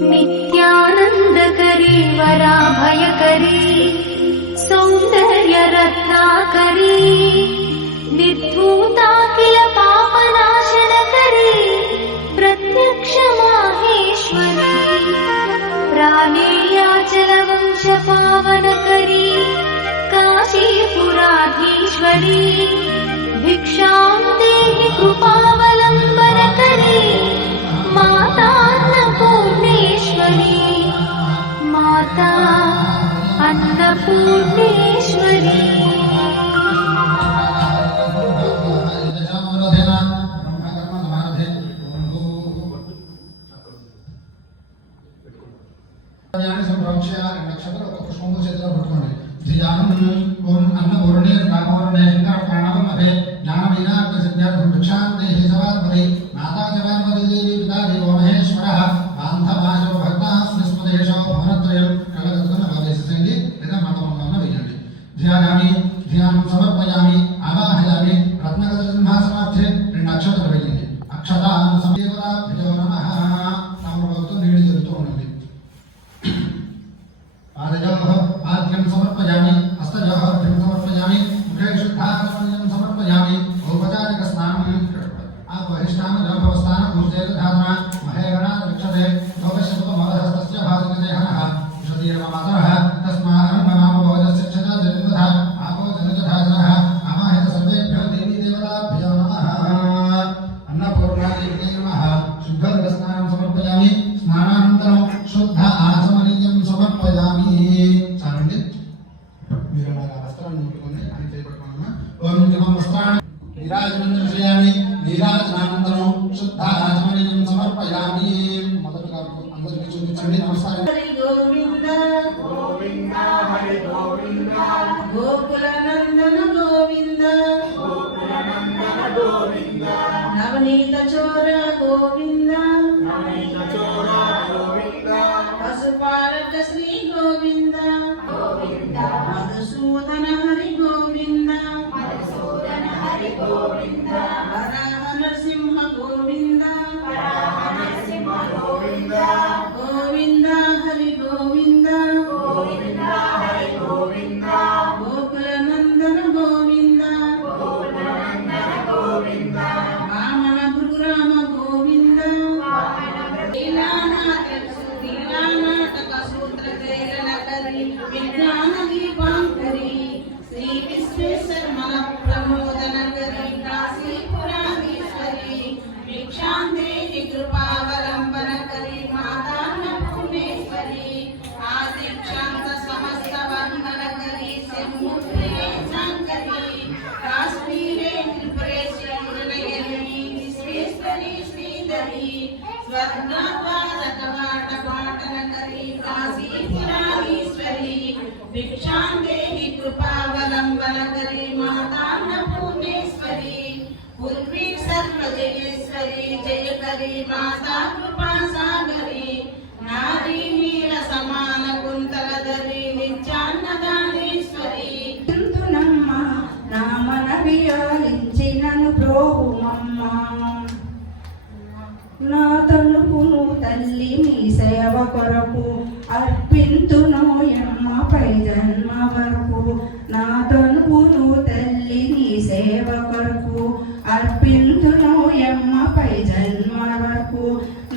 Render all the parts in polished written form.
नित्यानन्दकरी वराभयकरी सौन्दर्यरत्नाकरी निर्धूताखिल पापनाशनकरी प्रत्यक्ष माहेश्वरी प्राणेयाचलवंशपावनकरी काशीपुराधीश्वरी भिक्षां देहि कृपावलम्बनकरी माता अन्नपूर्णेश्वरी माता अन्नपूर्णेश्वरी। సమర్పయామి ఆవాహయామి రత్నగజసింహాసనార్థే 2 అక్షతలు వేయండి. అక్షతాన్ సమేవరాభ్యో నమః. తామ్రభక్తు నీళ్ళు జరుగుతూ ఉంటుంది. పాదయోః ఆద్యం సమర్పయామి హస్తయోః అర్ఘ్యం సమర్పయామి ముఖే శుద్ధాచమనీయం సమర్పయామి. ఔపచారిక స్నానం ఆపహిష్టాన జలభవస్థాన పూజేత ధారణ మహేగణా రక్షతే లోకశబ్దమవహస్తస్య భాగతే హనః విశదీర్మ మాతరః తస్మాహం మమామ భోజస్య క్షతా జనితః ఆపో జనితధాజనః అమాహిత సర్వేభ్యో దేవీ దేవతాభ్యో నమః. అన్నపూర్ణాదేవ్యై నమః. శుద్ధ స్నానం సమర్పయామి. స్నానానంతరం శుద్ధ ఆచమనీయం సమర్పయామి. చాలండి, మీరు అలాగా వస్త్రాన్ని ముట్టుకొని అని చేపట్టుకున్నామా. ఓం ఇమం వస్త్రాన్ని నీరాజనం విషయాన్ని నీరాజనానంతరం శుద్ధ ఆచమనీయం సమర్పయామి. మొదటగా అందరికీ చూపించండి. నమస్కారం. గోవింద గోవింద హరి గోవింద గోకులనందన గోవింద గోకులనందన గోవింద నవనీత చోర గోవింద నవనీత చోర గోవింద పశుపాలక శ్రీ గోవింద గోవింద మధుసూదన హరి గోవింద మధుసూదన హరి గోవింద వరాహ నరసింహ గోవింద వరాహ నరసింహ గోవింద గోవింద హరి గోవింద గోవింద హరి గోవింద గోకులనందన గోవింద గోకులనందన గోవింద వామన భృగురామ గోవింద లీలానాటక సూత్ర జైలనకరి విజ్ఞాన దీపాంకరి శ్రీ విశ్వేశ్వర మన ప్రమోదనకరి కాశీపురాధీశ్వరి భిక్షాందేహి కృపావలంబనకరి మాతాన్నపూర్ణేశ్వరి ఆదిక్షాంత సమస్త వందనకరి శంభుప్రియేశాంకరి కాశ్మీరే త్రిపురే శ్రీనయని విశ్వేశ్వరి శ్రీధరి స్వర్గద్వార కవాట పాటనకరి కాశీపురాధీశ్వరి భిక్షాందేహి కృపావలంబనకరి మాతాన్నపూర్ణేశ్వరి పూర్వీ సర్వజయేశ్వరి జయకరి మాతా కృపా సాగరి నారీ నీల సమాన కుంతలధరి నిత్యాన్నదానేశ్వరి చింతునమ్మ నా మనవియాలించి నన్ను ప్రోగుమమ్మ. నా తలుపును తల్లి మీ సేవ కొరకు అర్పింతునోయమ్మ పై జన్మ వరకు. నా తలుపును తల్లి నీ సేవ కొరకు అర్పింతునోయమ్మ పై జన్మ వరకు.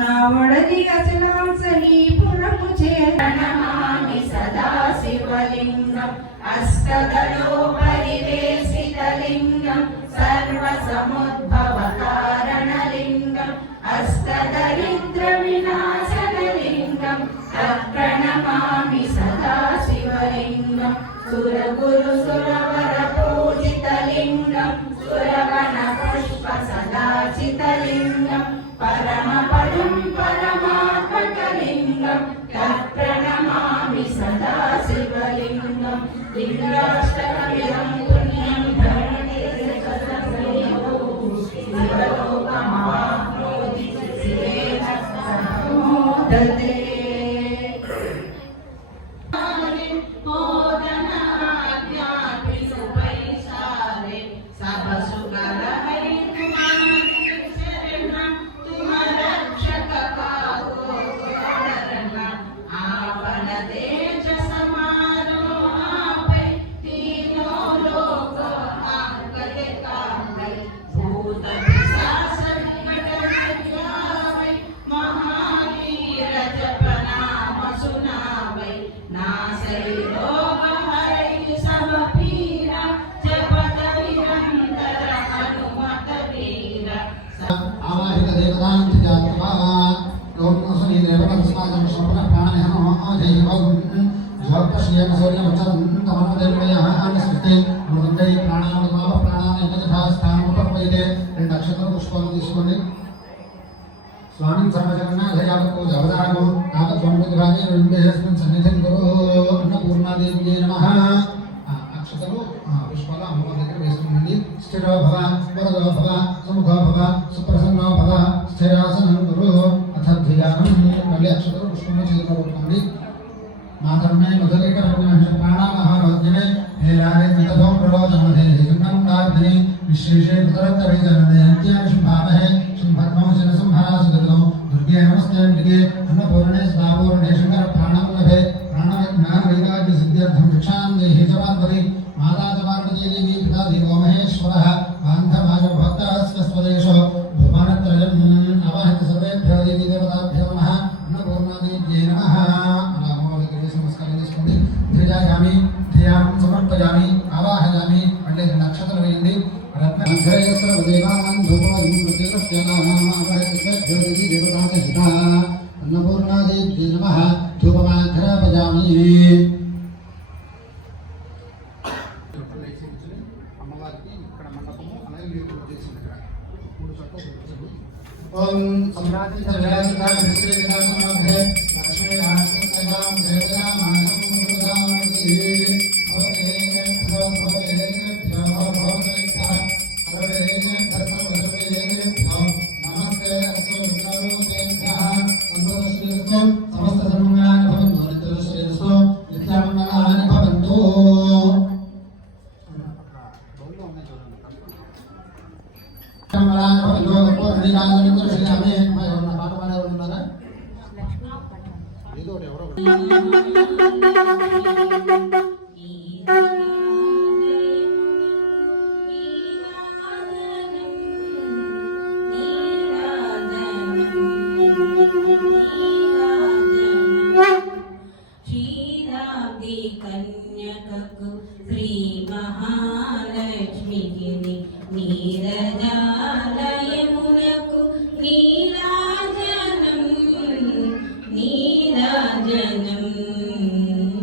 నా ఒడది అచలాంసని పురము చేరణమామి సదా శివలింగం అష్టదలో పరివేశితలింగం సర్వ సముద్భవ కారణలింగం అష్టదరిద్ర వినాశనలింగం ప్రణమామి సదా శివలింగం సురగురు సురవర పూజితలింగం సురవన పుష్ప సదాచితలింగం పరమపదం పరమాత్మకలింగం ప్రణమామి సదా శివలింగం లింగాష్టకమిదం పుణ్యం శివలోకమాప్నోతి శివేన సహోదతే. तुम्हारा रक्षक का श्रियं सूर्यं तमनोदयमयः अनुसृते मृदुंडै प्राणानां प्राणानां यथा स्थानमुपपयते రెండు అక్షతలు పుష్పాలు తీసుకోండి स्वामी सर्वजगन्नाथयावको जवदारको तापत्वमुद्राजे विंदेहस्मिन् सन्निधिं कुरु अन्नपूर्णादेव्यै नमः अक्षतलो पुष्पाలు అమ్మవారి దగ్గర వేసుకోండి స్థిరో భవ వరదో భవ సుముఖో భవ సుప్రసన్నో భవ స్థిరాసనం కురు అథ ధ్యానం మళ్ళీ అక్షతలు పుష్పంలో చేతిలో పట్టుకోండి మాతర్మే మధురైక రత్నమహ ప్రాణామహారోగ్యనే హేలారే మితభో ప్రలోచనదే హింగండార్ధిని విశేషే ఉత్తరోత్తరే జనదే నిత్యాశుభావహే శుభర్మో శిరసంహరాసుదృతో దుర్గే నమస్తే దిగే అన్నపూర్ణే స్వాపూర్ణే శంకర ప్రాణవల్లభే ప్రాణవిజ్ఞాన వైరాగ్య సిద్ధ్యర్థం భిక్షాం దేహి చ పార్వతి మాతా చ పార్వతీ దేవి పితా దేవో మహేశ్వరः బాంధవాయ భక్తः స్వస్వదేశో భువనత్రయం అవాహిత సర్వేభ్యో దేవీ దేవతాభ్యో నమః అన్నపూర్ణాదేవ్యై నమః అలా అమ్మవారికి వేసి నమస్కారం చేసుకోండి ధ్యాయామి ధ్యానం సమర్పయామి ఆవాహయామి అంటే నక్షత్రం వేయండి రత్నగ్రయస్ర దేవానాం ధూపవయం ప్రతికృష్యనామావహస్వేభ్యో దేవీ దేవతాభ్యో అన్నపూర్ణాదేవ్యై నమః ధూపమాఘ్రాపయామి అమ్మవారికి ఇక్కడ మండపము అలాగే మీరు చేసింది ఇక్కడ 3 చోట్ల ఓం సమ్రాజ్ఞ జయజయకార శ్రీరామనాథే లక్ష్మీ ఆశ్రమం జయజయ మానసం ముదామతి ఓకే భవే నమస్తే అస్తు విష్ణురూపేభ్యః సంతోషిస్తు సమస్త సన్మంగళాని భవంతు నిత్యశ్రేయస్సు నిత్యమంగళాని భవంతు శ్రీరాబ్ది కన్యకకు శ్రీ మహాలక్ష్మికి నీరజాలయమునకు నీరాజనం నీరాజనం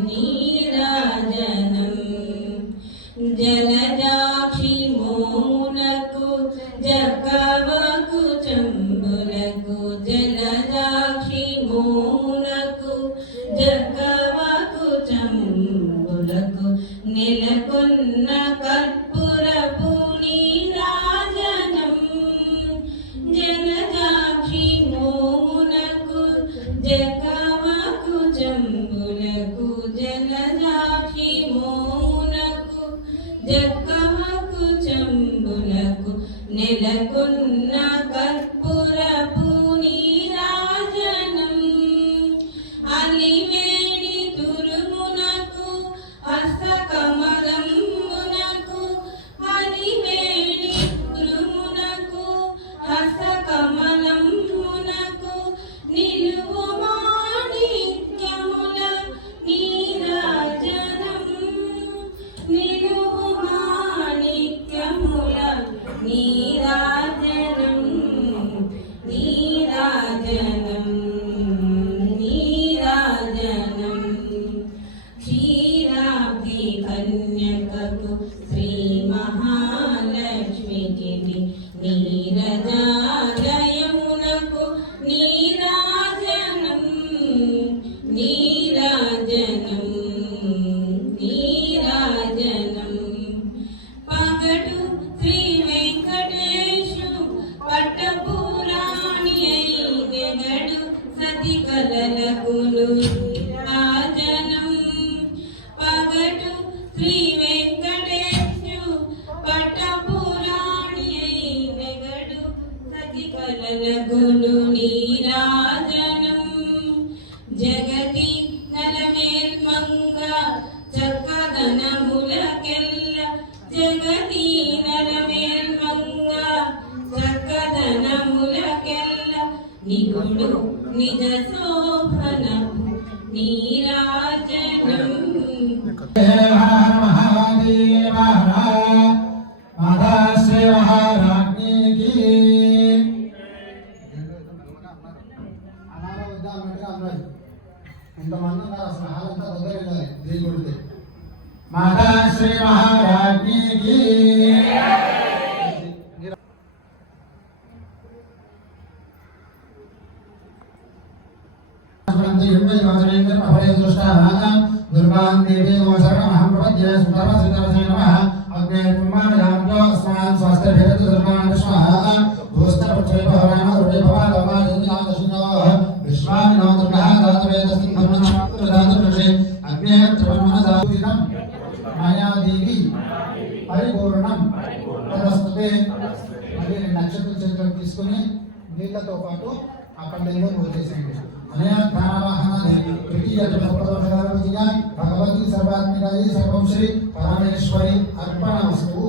నీరాజనం జలజాక్షి మోమునకు జగవకు చంబులకు జలజాక్షి మోమునకు జగవకు చంబులకు నెలకొన్న కర్పూరపు నీరాజనం జలజాక్షి మోమునకు జగవకు చంబులకు జలజాక్షి మోమునకు జగవకు చంబులకు నెలకొన్న కర్పూరపు నీరాజనం అలివేణి తురుమునకు హస్తకమలమునకు అలివేణి తురుమునకు హస్తకమలమునకు నిలువు మాణిక్యముల నీరాజనం నిలువు మాణిక్యముల నీరాజనం నీరాజనం నీరాజనం క్షీరాబ్ది కన్యకకు శ్రీ మహాలక్ష్మికి నీరజాలయమునకు నీరాజనం నీరాజనం నీరాజనం పగటు శ్రీ వెంకటేశు పట్టపురాణి అయి నెగడు సతి కలలకును నీరాజనం పగటు శ్రీ వెంకటేశు పట్టపురాణి అయి నెగడు సతి కలలకును నీరాజనం జగతి నలమేల్మంగ చక్కదనములకెల్ల జగతి నలమేల్మంగ చక్కదనములకెల్ల నిగుడు నిజ శోభనము నీరాజనం మహాదేవ మాతా శ్రీ మహారాజ్ఞికి అనాలో వద్దామంటే అన్నారు ఇంతమంది ఉన్నారు అసలు హాల్ అంతా దగ్గర వెళ్ళాలి దేవి కొడితే మాతా శ్రీ మహారాజ్ఞికి दुर्गां देवी शरणमहं प्रपद्ये सुतरवसितरसे नमः अग्ने पुण्यमानयाभ्यो अस्मान् स्वास्थ्यभेदतु दुर्गां विश्वः भूस्तपक्षेपहराण रुडेभवादवादिनादशिनोः विश्वामिनो दुर्गः दातवेदस्मिन् धर्मनामातुर्दातुर्षे अग्ने त्रिवन्मनसादितं माया देवी परिपूर्णं तदस्तुते మరి నక్షత్ర చేతులకు తీసుకుని నీళ్ళతో పాటు ఆ పండుగలో పోసేసేయండి అనయా ధారావాహనాన్ని తృతీయ ప్రదోషాలుగా భగవతి సర్వాత్మికాయి సర్వం శ్రీ పరమేశ్వరి అర్పణమస్తు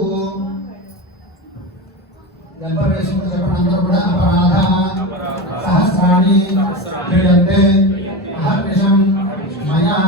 జపవేశములు చెప్పండి అందరూ కూడా అపరాధ సహస్రాణి క్రీడంతే అహర్నిశం మయా